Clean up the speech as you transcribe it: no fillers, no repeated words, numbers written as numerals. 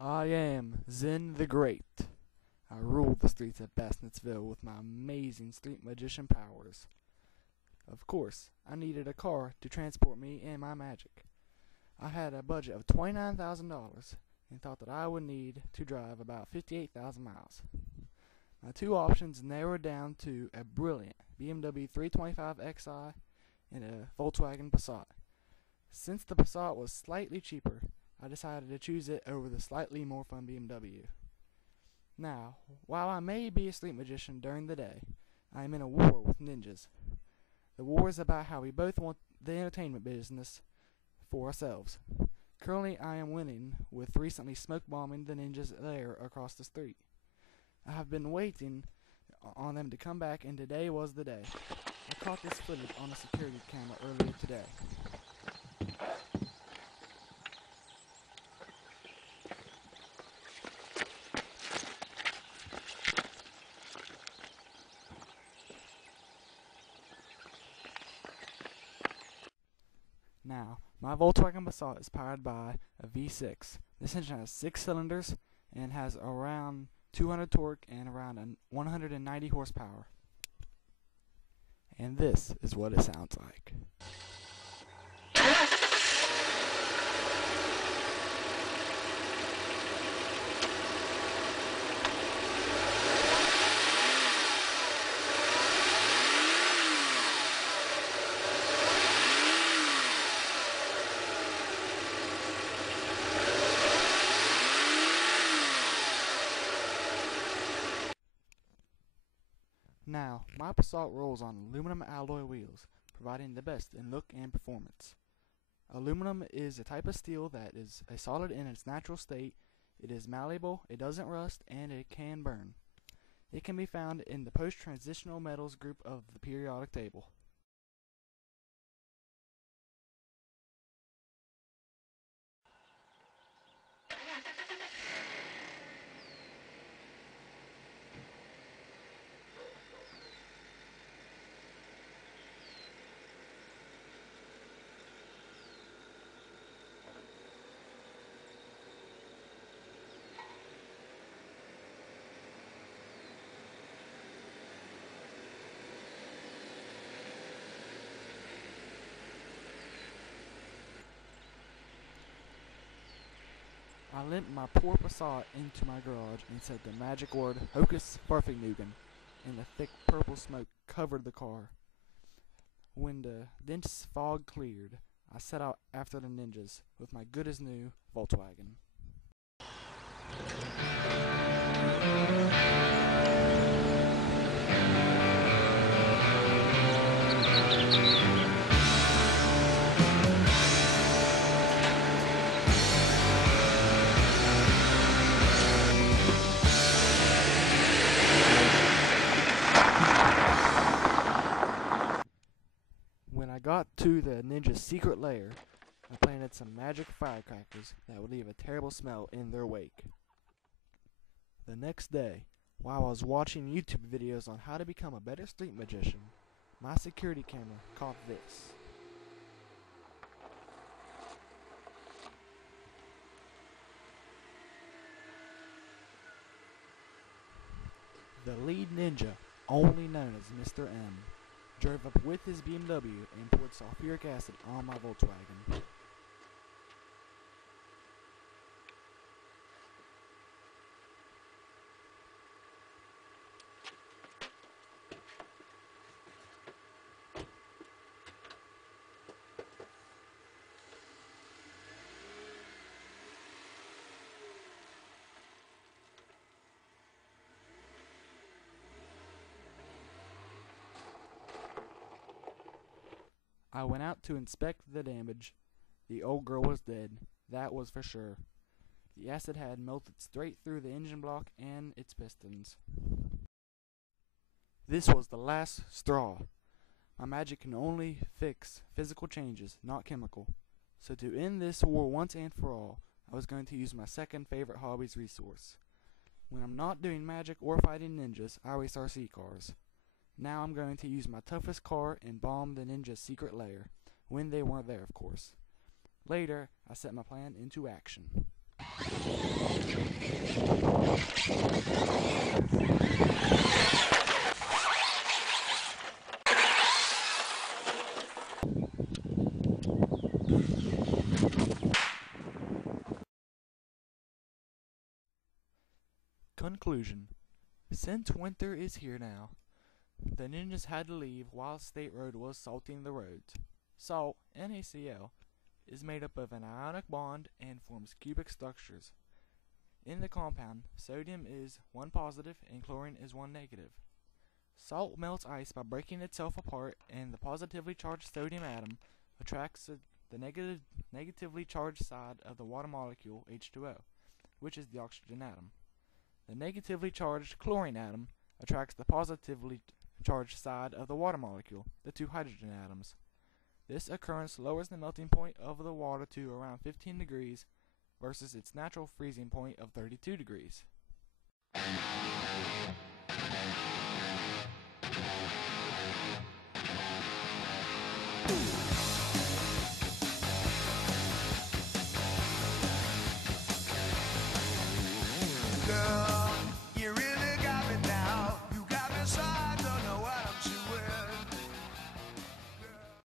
I am Zen the Great. I rule the streets of Basnetsville with my amazing street magician powers. Of course, I needed a car to transport me and my magic. I had a budget of $29,000 and thought that I would need to drive about 58,000 miles. My two options narrowed down to a brilliant BMW 325xi and a Volkswagen Passat. Since the Passat was slightly cheaper, I decided to choose it over the slightly more fun BMW. Now, while I may be a street magician during the day, I am in a war with ninjas. The war is about how we both want the entertainment business for ourselves. Currently, I am winning with recently smoke bombing the ninjas' lair across the street. I have been waiting on them to come back, and today was the day. I caught this footage on a security camera earlier today. Now, my Volkswagen Passat is powered by a V6. This engine has 6 cylinders and has around 200 torque and around 190 horsepower. And this is what it sounds like. Now, my Passat rolls on aluminum alloy wheels, providing the best in look and performance. Aluminum is a type of steel that is a solid in its natural state. It is malleable, it doesn't rust, and it can burn. It can be found in the post-transitional metals group of the periodic table. I limped my poor Passat into my garage and said the magic word Hocus Farfignugan, and the thick purple smoke covered the car. When the dense fog cleared, I set out after the ninjas with my good as new Volkswagen. When I got to the ninja's secret lair, I planted some magic firecrackers that would leave a terrible smell in their wake. The next day, while I was watching YouTube videos on how to become a better street magician, my security camera caught this. The lead ninja, only known as Mr. M, drove up with his BMW and poured sulfuric acid on my Volkswagen. I went out to inspect the damage. The old girl was dead, that was for sure. The acid had melted straight through the engine block and its pistons. This was the last straw. My magic can only fix physical changes, not chemical. So to end this war once and for all, I was going to use my second favorite hobby's resource. When I'm not doing magic or fighting ninjas, I race RC cars. Now I'm going to use my toughest car and bomb the ninja's secret lair, when they weren't there, of course. Later, I set my plan into action. Conclusion. Since winter is here now, the ninjas had to leave while State Road was salting the roads. Salt, NaCl, is made up of an ionic bond and forms cubic structures. In the compound, sodium is 1 positive and chlorine is 1 negative. Salt melts ice by breaking itself apart, and the positively charged sodium atom attracts the negatively charged side of the water molecule H2O, which is the oxygen atom. The negatively charged chlorine atom attracts the positively charged side of the water molecule, the 2 hydrogen atoms. This occurrence lowers the melting point of the water to around 15 degrees versus its natural freezing point of 32 degrees.